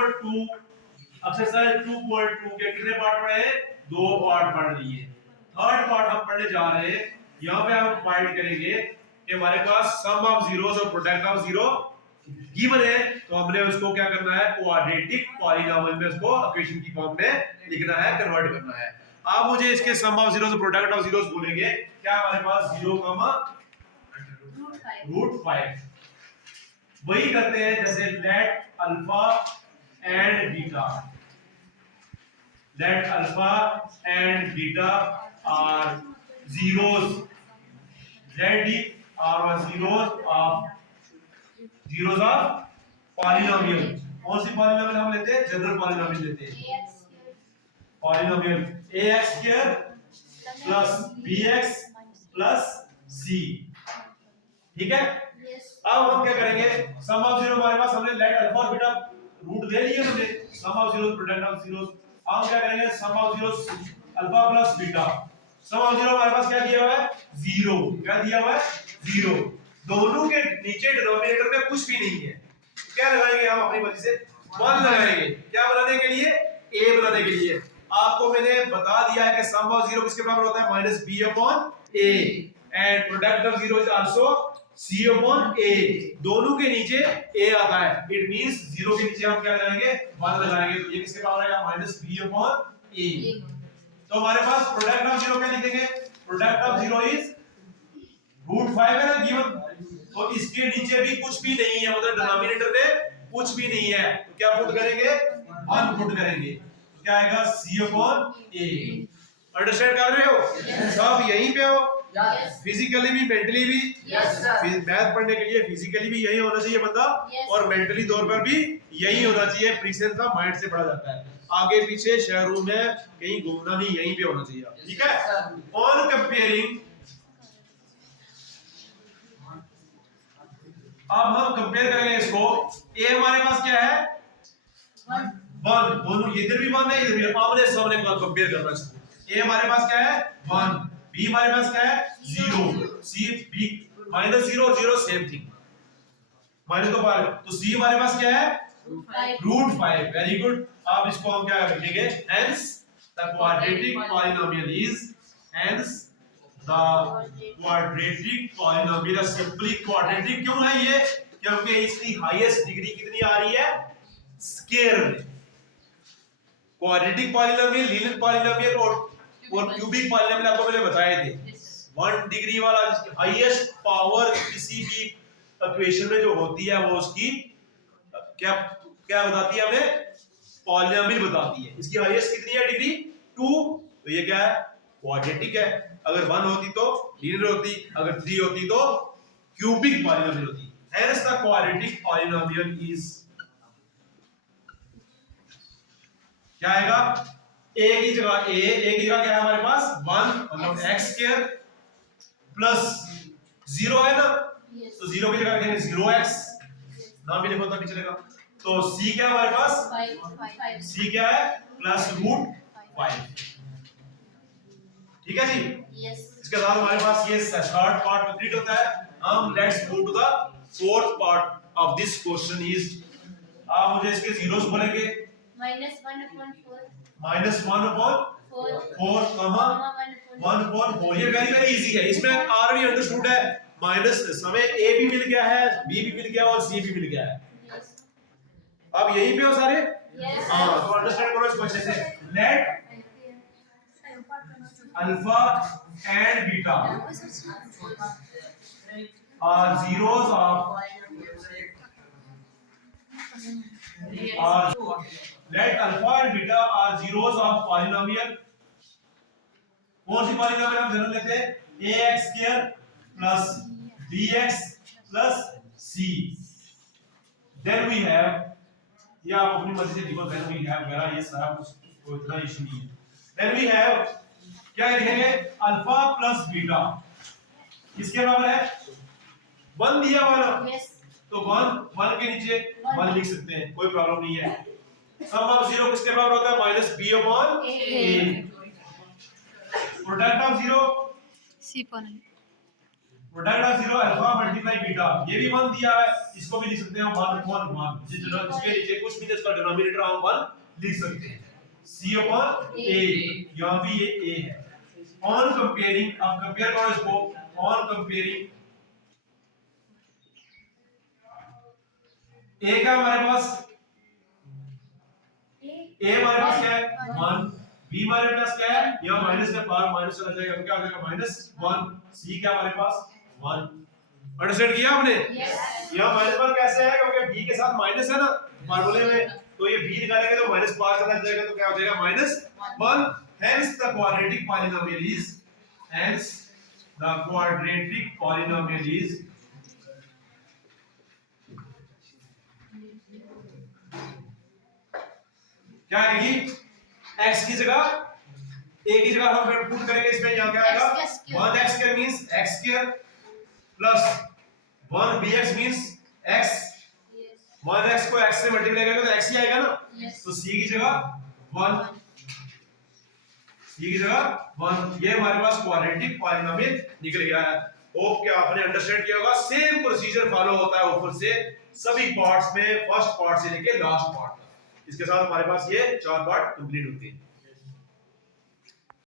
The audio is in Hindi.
नंबर 2 एक्सरसाइज 2.2 के कितने पार्ट पढ़े हैं? 2 पार्ट पढ़ लिए। थर्ड पार्ट हम पढ़ने जा रहे हैं। यहाँ पे हम फाइंड करेंगे कि हमारे पास सम ऑफ जीरोस और प्रोडक्ट ऑफ जीरो गिवन है, तो हमने उसको क्या करना है? क्वाड्रेटिक पॉलीनोमियल में उसको इक्वेशन की फॉर्म में लिखना है, कन्वर्ट करना है। आप मुझे इसके सम ऑफ जीरोस और प्रोडक्ट ऑफ जीरोस बोलेंगे क्या? हमारे पास 0, √5 वही करते हैं जैसे let alpha and beta, let alpha and beta are zeros, z are zeros of polynomial. कौन सी पॉलिनोमियल हम लेते हैं? जनरल पॉलिनोमियल लेते हैं। Polynomial ax² plus bx plus c, ठीक है। अब हम क्या करेंगे? सम ऑफ जीरो हमारे पास हमने लेट अल्फा और बीटा रूट दे लिए हमने, sum of zero product of zero. हम क्या करेंगे? Sum of zero alpha plus beta, sum of zero हमारे पास क्या दिया हुआ है? 0। क्या दिया हुआ है? 0। दोनों के नीचे डिनोमिनेटर में कुछ भी नहीं है, क्या लगाएंगे हम अपनी मर्जी से? 1 लगाएंगे। क्या बनाने के लिए? a बनाने के लिए। आपको मैंने बता दिया है कि सम ऑफ जीरो किसके बराबर होता है? -b/a and product of zero is also c/a। दोनों के नीचे a आता है, इट मींस जीरो के नीचे हम क्या लगाएंगे? 1 लगाएंगे, तो ये किसके बराबर आएगा? -b/a। तो हमारे पास प्रोडक्ट ऑफ जीरो क्या लिखेंगे? प्रोडक्ट ऑफ जीरो इज √5 है ना गिवन, तो इसके नीचे भी कुछ भी नहीं है, मतलब डिनोमिनेटर में कुछ भी नहीं है, तो क्या पुट करेंगे? 1 पुट करेंगे, तो क्या आएगा? c/a। अंडरस्टैंड कर रहे हो? सब यहीं पे हो, फिजिकली भी मेंटली भी। मैथ पढ़ने के लिए फिजिकली भी यही होना चाहिए बंदा, और मेंटली तौर पर भी यही होना चाहिए। प्रेजेंस ऑफ माइंड से पढ़ा जाता है, आगे पीछे शहरों में कहीं घूमना नहीं, यहीं पे होना चाहिए, ठीक है। ऑन कंपेयरिंग, अब हम कंपेयर करेंगे इसको। ए हमारे पास क्या है? 1। दोनों इधर भी 1 है, इधर भी। आमने सामने कंपेयर करना इसको। ए हमारे पास क्या है? 1। बी हमारे पास क्या है? 0। सी बी -0 और 0 सेम थिंग, माइनस को पार। तो सी हमारे पास क्या है? √5। Very good. अब इसको हम क्या लिखेंगे? Hence the quadratic polynomial is, hence the quadratic polynomial. Simply quadratic क्यों है ये? क्योंकि इसकी हाईएस्ट डिग्री कितनी आ रही है? स्क्वायर में। क्वाड्रेटिक पॉलिनोमियल, लीनियर पॉलिनोमियल और क्यूबिक पॉलिनोमियल आपको पहले बताए थे। 1 डिग्री वाला हाईएस्ट पावर किसी भी इक्वेशन में जो होती है वो उसकी क्या क्या बताती है? हमें पॉलिनोमियल बताती है। इसकी हाईएस्ट कितनी है डिग्री? 2। तो ये क्या है? क्वाड्रेटिक है। अगर 1 होती तो लीनियर होती, अगर 3 होती तो क्यूबिक पॉलिनोमियल होती। Hence the quadratic polynomial is, क्या आएगा? a की जगह a की जगह क्या है हमारे पास? 1, मतलब x² प्लस 0 है ना, तो 0 की जगह रखेंगे 0x, नाम भी लिखो तो भी चलेगा। तो c क्या है हमारे पास? c क्या है? +√5, ठीक है जी। इसके बाद हमारे पास ये थर्ड पार्ट कंप्लीट होता है। हम let's move to the fourth part of this question is, आप मुझे इसके जीरोस बोलेंगे। -1/4, ये वेरी वेरी इजी है, इसमें ऑलरेडी अंडरस्टूड है। माइनस हमें a भी मिल गया है, b भी मिल गया और c भी मिल गया है। अब यहीं पे हो सारे? हाँ, तो अंडरस्टैंड करो इसको अच्छे से। Let alpha and beta are zeros of let alpha and beta are zeros of polynomial। कौन सी पॉलिनोमियल हम जनरल लेते हैं? ax² plus bx plus c। then we have, ये आप अपनी मर्जी से लिखो, then we have वगैरह, ये सारा कुछ कोई इतना इशू नहीं है। then we have क्या लिखेंगे? अल्फा प्लस बीटा किसके बराबर है? 1 दिया हुआ ना, तो 1 के नीचे 1 लिख सकते हैं, कोई प्रॉब्लम नहीं है। सम ऑफ जीरो किसके बराबर होता है? -b/a। Product of zero C पर product of 0 alpha multiply beta, ये भी 1 दिया है, इसको भी लिख सकते हैं 1 1 1, जिसके नीचे कुछ भी तो इसका डिनोमिनेटर हम 1 लिख सकते हैं। c अपॉन a, यहां भी ये a है। ऑन कंपेयरिंग, अब कंपेयर करो इसको, ऑन कंपेयरिंग a का हमारे पास a हमारे पास क्या है 1, b हमारे पास क्या है, यहां माइनस का पावर माइनस चला जाएगा तो क्या हो जाएगा -1, c क्या हमारे पास 1। अंडरस्टैंड किया आपने? यस। यहां माइनस पर कैसे है, क्योंकि b के साथ माइनस है ना फार्मूले में, तो ये b निकालेंगे तो माइनस पावर चला जाएगा तो क्या हो जाएगा -1। Hence the quadratic polynomial is क्या आएगी, x की जगह a की जगह हम पुट करेंगे, इसमें यहां क्या आएगा 1x² means x² plus 1bx means x, 1x को x से मल्टीप्लाई करेंगे तो x ही आएगा ना, तो c की जगह 1, c की जगह 1। ये हमारे पास क्वाड्रेटिक पॉलिनोमियल निकल गया है। होप कि आपने अंडरस्टैंड किया होगा। सेम प्रोसीजर फॉलो होता है ऊपर से सभी पार्ट्स में, फर्स्ट पार्ट से लेके लास्ट पार्ट तक। इसके साथ हमारे पास ये 4 पार्ट कंप्लीट होते हैं।